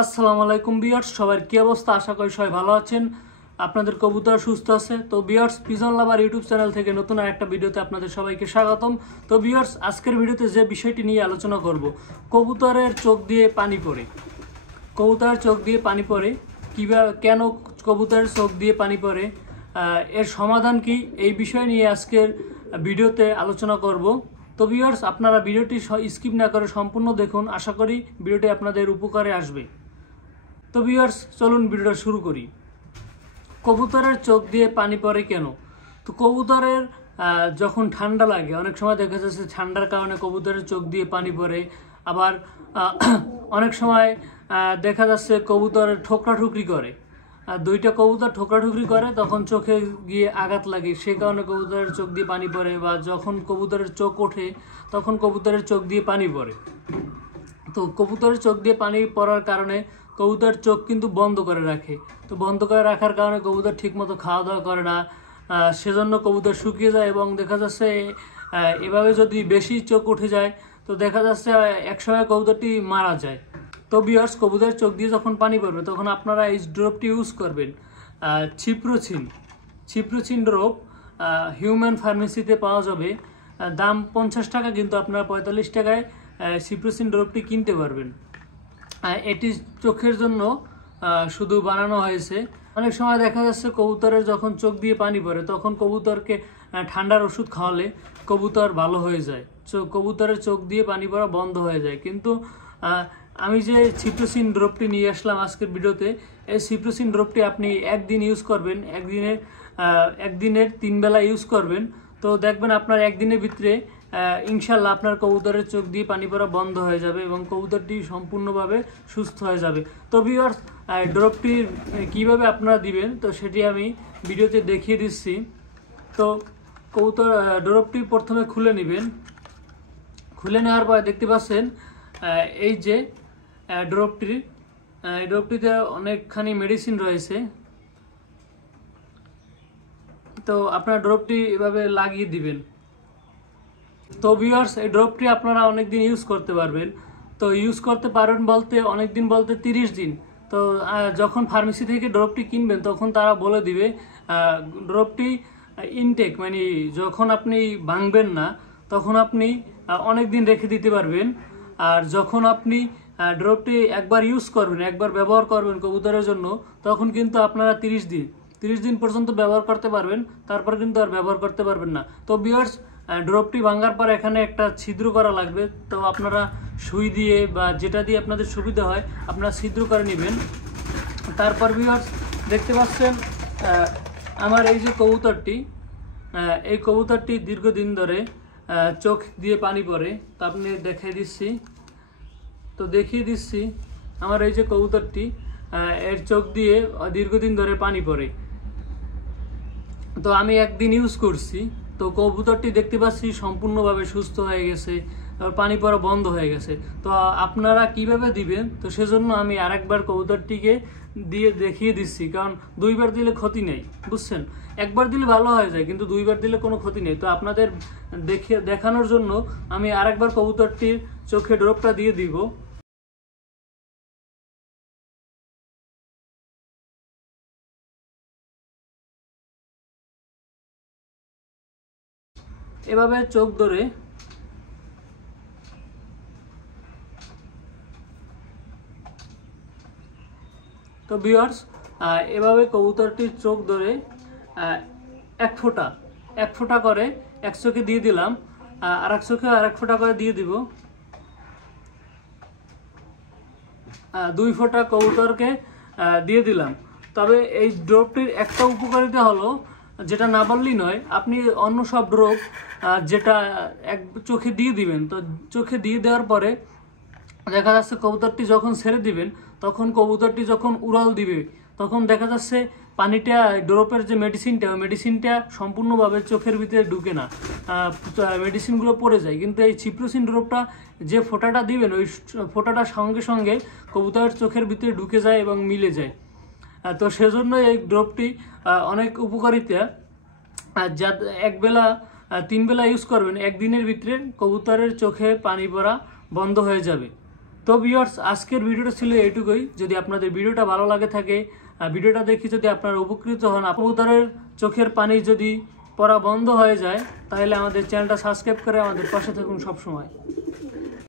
আসসালামু আলাইকুম ভিউয়ার্স, সবার কি অবস্থা? আশা করি সবাই ভালো আছেন। আপনাদের কবুতর সুস্থ আছে। তো ভিউয়ার্স, পিজন লাভার ইউটিউব চ্যানেল থেকে নতুন আর একটা ভিডিওতে আপনাদের সবাইকে স্বাগতম। তো ভিউয়ার্স, আজকের ভিডিওতে যে বিষয়টি নিয়ে আলোচনা করব, কবুতরের চোখ দিয়ে পানি পড়ে। কবুতরের চোখ দিয়ে পানি পড়ে কিভাবে, কেন কবুতরের চোখ দিয়ে পানি পড়ে, এর সমাধান কি, এই বিষয় নিয়ে আজকের ভিডিওতে আলোচনা করব। তো ভিউয়ার্স, আপনারা ভিডিওটি স্কিপ না করে সম্পূর্ণ দেখুন। আশা করি ভিডিওটি আপনাদের উপকারে আসবে। তো ভিউয়ার্স, চলুন ভিডিওটা শুরু করি। কবুতরের চোখ দিয়ে পানি পড়ে কেন? তো কবুতরের যখন ঠান্ডা লাগে, অনেক সময় দেখা যাচ্ছে ঠান্ডার কারণে কবুতরের চোখ দিয়ে পানি পড়ে। আবার অনেক সময় দেখা যাচ্ছে কবুতরের ঠোকরাঠুকরি করে, দুইটা কবুতর ঠোকরাঠুকরি করে, তখন চোখে গিয়ে আঘাত লাগে, সে কারণে কবুতরের চোখ দিয়ে পানি পড়ে। বা যখন কবুতরের চোখ ওঠে তখন কবুতরের চোখ দিয়ে পানি পড়ে। তো কবুতরের চোখ দিয়ে পানি পড়ার কারণে কবুতরের চোখ কিন্তু বন্ধ করে রাখে। তো বন্ধ করে রাখার কারণে কবুতর ঠিকমতো খাওয়া দাওয়া করে না, সেজন্য কবুতর শুকিয়ে যায়। এবং দেখা যাচ্ছে এভাবে যদি বেশি চোখ উঠে যায় তো দেখা যাচ্ছে একসময় কবুতরটি মারা যায়। তো ভিউয়ার্স, কবুতরের চোখ দিয়ে যখন পানি পড়বে তখন আপনারা এই ড্রপটি ইউজ করবেন, ছিপ্রোচিন ড্রপ। হিউম্যান ফার্মেসিতে পাওয়া যাবে, দাম 50 টাকা, কিন্তু আপনারা 45 টাকায় ছিপ্রোচিন ড্রপটি কিনতে পারবেন। এটি চোখের জন্য শুধু বানানো হয়েছে। অনেক সময় দেখা যাচ্ছে কবুতরের যখন চোখ দিয়ে পানি পড়ে তখন কবুতরকে ঠান্ডার ওষুধ খাওয়ালে কবুতর ভালো হয়ে যায়, কবুতরের চোখ দিয়ে পানি পড়া বন্ধ হয়ে যায়। কিন্তু আমি যে ছিপ্রোচিন ড্রপটি নিয়ে আসলাম আজকের ভিডিওতে, এই ছিপ্রোচিন ড্রপটি আপনি একদিন ইউজ করবেন, একদিনের 3 বেলা ইউজ করবেন। তো দেখবেন আপনার একদিনের ভিতরে ইনশাল্লাহ আপনার কবুতরের চোখ দিয়ে পানি পড়া বন্ধ হয়ে যাবে এবং কবুতরটি সম্পূর্ণভাবে সুস্থ হয়ে যাবে। তো ভিউয়ার্স, ড্রপটি কিভাবে আপনারা দিবেন তো সেটি আমি ভিডিওতে দেখিয়ে দিচ্ছি। তো কবুতর ড্রপটি প্রথমে খুলে নেবেন। খুলে নেওয়ার পর দেখতে পাচ্ছেন এই যে ড্রপটিতে অনেকখানি মেডিসিন রয়েছে। তো আপনার ড্রপটি এভাবে লাগিয়ে দিবেন। তো ভিউয়ার্স, এই ড্রপটি আপনারা অনেকদিন ইউজ করতে পারবেন। তো ইউজ করতে পারবেন বলতে অনেকদিন বলতে 30 দিন। তো যখন ফার্মেসি থেকে ড্রপটি কিনবেন তখন তারা বলে দিবে ড্রপটি ইনটেক, মানে যখন আপনি ভাঙবেন না তখন আপনি অনেক দিন রেখে দিতে পারবেন। আর যখন আপনি ড্রপটি একবার ইউজ করবেন, একবার ব্যবহার করবেন কবুতরের জন্য, তখন কিন্তু আপনারা 30 দিন পর্যন্ত ব্যবহার করতে পারবেন, তারপর কিন্তু আর ব্যবহার করতে পারবেন না। তো ভিউয়ার্স, ড্রপটি ভাঙার পর এখানে একটা ছিদ্র করা লাগবে। তো আপনারা সুই দিয়ে বা যেটা দিয়ে আপনাদের সুবিধা হয় আপনারা ছিদ্র করে নেবেন। তারপর ভিউয়ার্স, দেখতে পাচ্ছেন আমার এই যে কবুতরটি, এই কবুতরটি দীর্ঘদিন ধরে চোখ দিয়ে পানি পড়ে। তো আপনি দেখিয়ে দিচ্ছি আমার এই যে কবুতরটি, এর চোখ দিয়ে দীর্ঘদিন ধরে পানি পড়ে। তো আমি একদিন ইউজ করছি, তো কবুতরটি দেখতে পাচ্ছি সম্পূর্ণভাবে সুস্থ হয়ে গেছে, পানি পড়া বন্ধ হয়ে গেছে। তো আপনারা কিভাবে দিবেন তো সেজন্য আমি আরেকবার কবুতরটিকে দিয়ে দেখিয়ে দিচ্ছি, কারণ 2 বার দিলে ক্ষতি নেই, বুঝছেন? একবার দিলে ভালো হয়ে যায়, কিন্তু 2 বার দিলে কোনো ক্ষতি নেই। তো আপনাদের দেখানোর জন্য আমি আরেকবার কবুতরটির চোখে ড্রপটা দিয়ে দিব। এভাবে চোখ ধরে তো ভিউয়ার্স, এভাবে কবুতরটির চোখ ধরে এক ফোঁটা করে এক চোখে দিয়ে দিলাম, আর এক চোখে আর 1 ফোঁটা করে দিয়ে দিব। 2 ফোঁটা কবুতরকে দিয়ে দিলাম। তবে এই ড্রপটির একটা উপকারিতা হলো, যেটা না বললেই নয়, আপনি অন্য সব ড্রপ যেটা এক চোখে দিয়ে দিবেন, তো চোখে দিয়ে দেওয়ার পরে দেখা যাচ্ছে কবুতরটি যখন ছেড়ে দিবেন তখন কবুতরটি যখন উড়াল দিবে তখন দেখা যাচ্ছে পানিটা, ড্রপের যে মেডিসিনটা সম্পূর্ণভাবে চোখের ভিতরে ঢুকে না, মেডিসিনগুলো পড়ে যায়। কিন্তু এই ছিপ্রোচিন ড্রপটা যে ফোঁটাটা দিবেন, ওই ফোঁটাটা সঙ্গে সঙ্গে কবুতরের চোখের ভিতরে ঢুকে যায় এবং মিলে যায়। তো সেজন্য এই ড্রপটি অনেক উপকারিতা। যা একবেলা 3 বেলা ইউজ করবেন, একদিনের ভিতরে কবুতরের চোখে পানি পড়া বন্ধ হয়ে যাবে। তো ভিউয়ার্স, আজকের ভিডিওটা ছিল এইটুকুই। যদি আপনাদের ভিডিওটা ভালো লাগে থাকে, ভিডিওটা দেখে যদি আপনারা উপকৃত হন, কবুতরের চোখের পানি যদি পড়া বন্ধ হয়ে যায়, তাহলে আমাদের চ্যানেলটা সাবস্ক্রাইব করে আমাদের পাশে থাকুন সবসময়।